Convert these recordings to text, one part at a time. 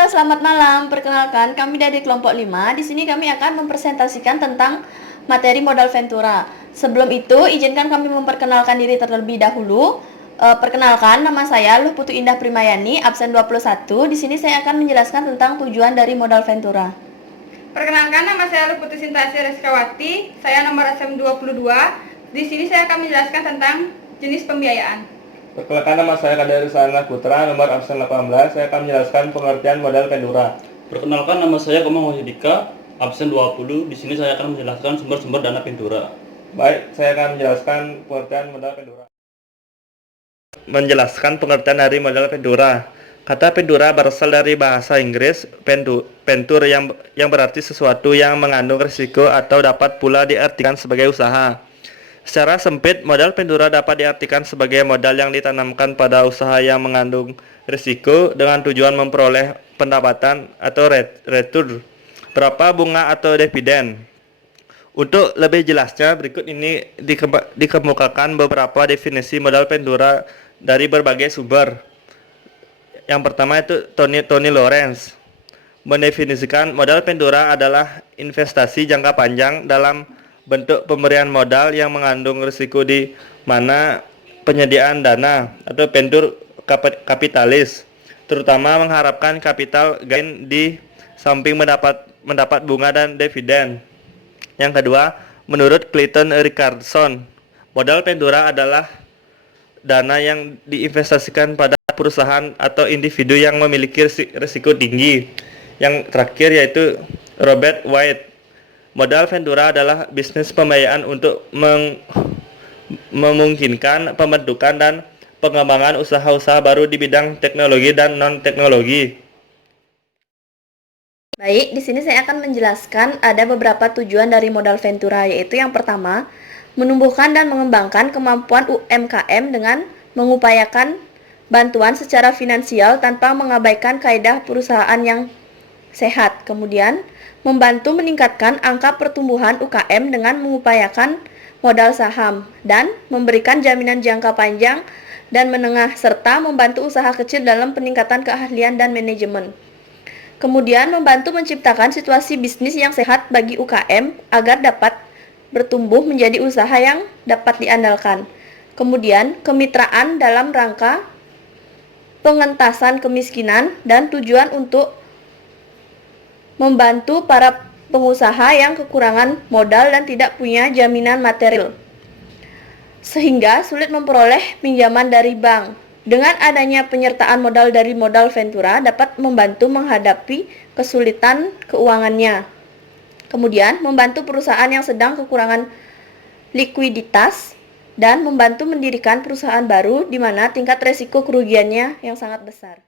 Halo, selamat malam. Perkenalkan, kami dari kelompok 5. Di sini kami akan mempresentasikan tentang materi modal Ventura. Sebelum itu, izinkan kami memperkenalkan diri terlebih dahulu. Perkenalkan, nama saya Luh Putu Indah Primayani, absen 21. Di sini saya akan menjelaskan tentang tujuan dari modal Ventura. Perkenalkan, nama saya Luh Putu Sintasi Reskawati, saya nomor absen 22. Di sini saya akan menjelaskan tentang jenis pembiayaan. Perkenalkan, nama saya Kadir Sana Putra, nomor absen 18. Saya akan menjelaskan pengertian modal Ventura. Perkenalkan, nama saya Komang Wahyudika, absen 20. Di sini saya akan menjelaskan sumber-sumber dana Ventura. Baik, saya akan menjelaskan pengertian modal Ventura. Menjelaskan pengertian dari modal Ventura. Kata Ventura berasal dari bahasa Inggris venture yang berarti sesuatu yang mengandung risiko atau dapat pula diartikan sebagai usaha. Secara sempit, modal Ventura dapat diartikan sebagai modal yang ditanamkan pada usaha yang mengandung risiko dengan tujuan memperoleh pendapatan atau return berupa bunga atau dividen. Untuk lebih jelasnya, berikut ini dikemukakan beberapa definisi modal Ventura dari berbagai sumber. Yang pertama itu Tony Lawrence mendefinisikan modal Ventura adalah investasi jangka panjang dalam bentuk pemberian modal yang mengandung risiko di mana penyediaan dana atau venture kapitalis terutama mengharapkan capital gain di samping mendapat bunga dan dividen. Yang kedua, menurut Clayton Richardson, modal Ventura adalah dana yang diinvestasikan pada perusahaan atau individu yang memiliki risiko tinggi. Yang terakhir yaitu Robert White, modal Ventura adalah bisnis pembiayaan untuk memungkinkan pembentukan dan pengembangan usaha-usaha baru di bidang teknologi dan non-teknologi. Baik, di sini saya akan menjelaskan ada beberapa tujuan dari modal Ventura, yaitu yang pertama, menumbuhkan dan mengembangkan kemampuan UMKM dengan mengupayakan bantuan secara finansial tanpa mengabaikan kaidah perusahaan yang sehat. Kemudian, membantu meningkatkan angka pertumbuhan UKM dengan mengupayakan modal saham dan memberikan jaminan jangka panjang dan menengah serta membantu usaha kecil dalam peningkatan keahlian dan manajemen. Kemudian, membantu menciptakan situasi bisnis yang sehat bagi UKM agar dapat bertumbuh menjadi usaha yang dapat diandalkan. Kemudian, kemitraan dalam rangka pengentasan kemiskinan dan tujuan untuk membantu para pengusaha yang kekurangan modal dan tidak punya jaminan material, sehingga sulit memperoleh pinjaman dari bank. Dengan adanya penyertaan modal dari modal Ventura dapat membantu menghadapi kesulitan keuangannya. Kemudian, membantu perusahaan yang sedang kekurangan likuiditas dan membantu mendirikan perusahaan baru di mana tingkat resiko kerugiannya yang sangat besar.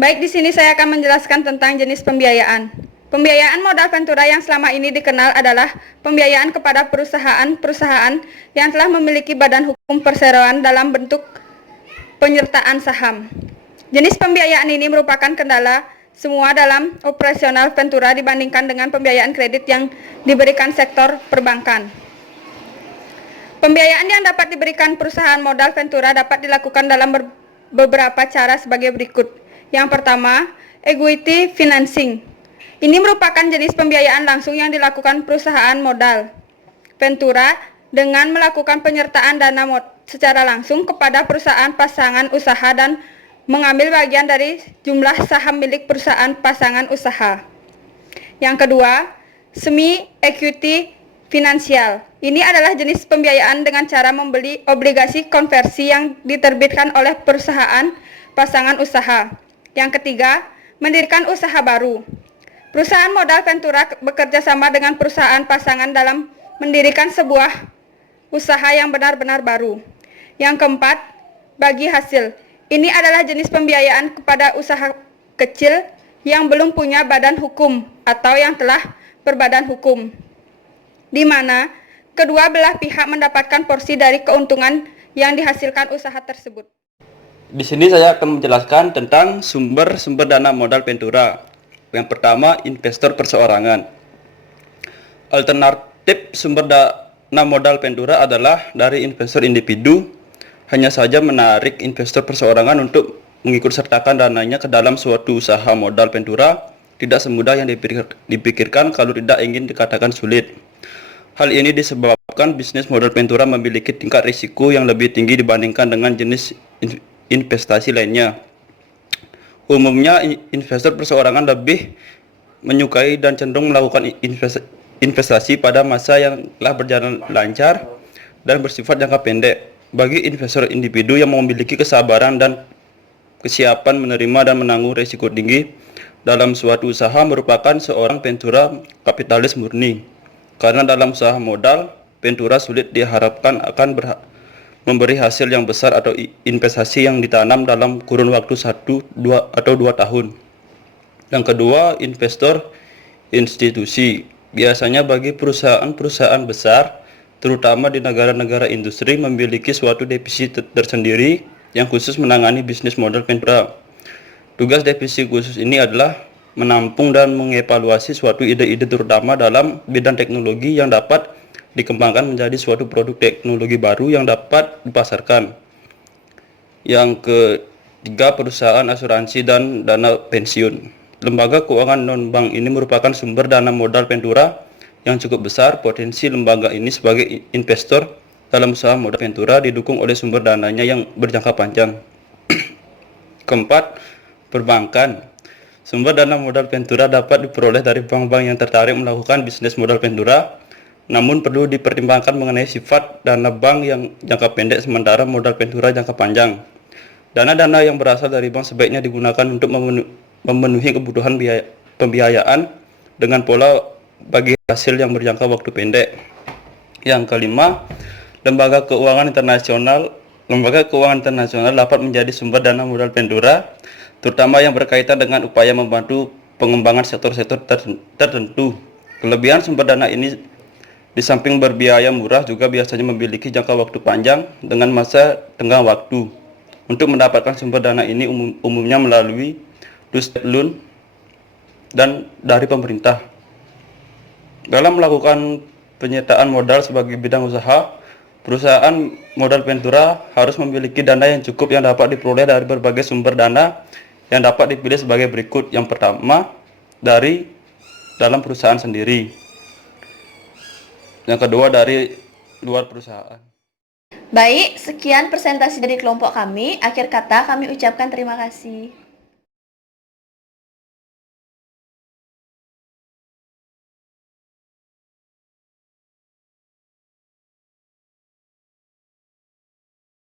Baik, di sini saya akan menjelaskan tentang jenis pembiayaan. Pembiayaan modal Ventura yang selama ini dikenal adalah pembiayaan kepada perusahaan-perusahaan yang telah memiliki badan hukum perseroan dalam bentuk penyertaan saham. Jenis pembiayaan ini merupakan kendala semua dalam operasional Ventura dibandingkan dengan pembiayaan kredit yang diberikan sektor perbankan. Pembiayaan yang dapat diberikan perusahaan modal Ventura dapat dilakukan dalam beberapa cara sebagai berikut. Yang pertama, equity financing. Ini merupakan jenis pembiayaan langsung yang dilakukan perusahaan modal Ventura dengan melakukan penyertaan dana secara langsung kepada perusahaan pasangan usaha dan mengambil bagian dari jumlah saham milik perusahaan pasangan usaha. Yang kedua, semi-equity finansial. Ini adalah jenis pembiayaan dengan cara membeli obligasi konversi yang diterbitkan oleh perusahaan pasangan usaha. Yang ketiga, mendirikan usaha baru. Perusahaan modal Ventura bekerja sama dengan perusahaan pasangan dalam mendirikan sebuah usaha yang benar-benar baru. Yang keempat, bagi hasil. Ini adalah jenis pembiayaan kepada usaha kecil yang belum punya badan hukum atau yang telah berbadan hukum, di mana kedua belah pihak mendapatkan porsi dari keuntungan yang dihasilkan usaha tersebut. Di sini saya akan menjelaskan tentang sumber-sumber dana modal Ventura. Yang pertama, investor perseorangan. Alternatif sumber dana modal Ventura adalah dari investor individu, hanya saja menarik investor perseorangan untuk mengikut sertakan dananya ke dalam suatu usaha modal Ventura tidak semudah yang dipikirkan kalau tidak ingin dikatakan sulit. Hal ini disebabkan bisnis modal Ventura memiliki tingkat risiko yang lebih tinggi dibandingkan dengan jenis investasi lainnya. Umumnya investor perseorangan lebih menyukai dan cenderung melakukan investasi pada masa yang telah berjalan lancar dan bersifat jangka pendek. Bagi investor individu yang memiliki kesabaran dan kesiapan menerima dan menanggung risiko tinggi dalam suatu usaha merupakan seorang Ventura kapitalis murni. Karena dalam usaha modal, Ventura sulit diharapkan akan memberi hasil yang besar atau investasi yang ditanam dalam kurun waktu 1, 2, atau 2 tahun. Yang kedua, investor institusi. Biasanya bagi perusahaan-perusahaan besar, terutama di negara-negara industri, memiliki suatu divisi tersendiri yang khusus menangani bisnis modal Ventura. Tugas divisi khusus ini adalah menampung dan mengevaluasi suatu ide-ide terutama dalam bidang teknologi yang dapat dikembangkan menjadi suatu produk teknologi baru yang dapat dipasarkan. Yang ketiga, perusahaan asuransi dan dana pensiun. Lembaga keuangan non-bank ini merupakan sumber dana modal Ventura yang cukup besar. Potensi lembaga ini sebagai investor dalam usaha modal Ventura didukung oleh sumber dananya yang berjangka panjang. Keempat, perbankan. Sumber dana modal Ventura dapat diperoleh dari bank-bank yang tertarik melakukan bisnis modal Ventura, namun perlu dipertimbangkan mengenai sifat dana bank yang jangka pendek sementara modal Ventura jangka panjang. Dana-dana yang berasal dari bank sebaiknya digunakan untuk memenuhi kebutuhan pembiayaan dengan pola bagi hasil yang berjangka waktu pendek. Yang kelima, lembaga keuangan internasional. Lembaga keuangan internasional dapat menjadi sumber dana modal Ventura, terutama yang berkaitan dengan upaya membantu pengembangan sektor-sektor tertentu. Kelebihan sumber dana ini di samping berbiaya murah juga biasanya memiliki jangka waktu panjang dengan masa tenggang waktu. Untuk mendapatkan sumber dana ini umumnya melalui loan dan dari pemerintah. Dalam melakukan penyertaan modal sebagai bidang usaha, perusahaan modal Ventura harus memiliki dana yang cukup yang dapat diperoleh dari berbagai sumber dana yang dapat dipilih sebagai berikut. Yang pertama, dari dalam perusahaan sendiri. Yang kedua, dari luar perusahaan. Baik, sekian presentasi dari kelompok kami. Akhir kata kami ucapkan terima kasih.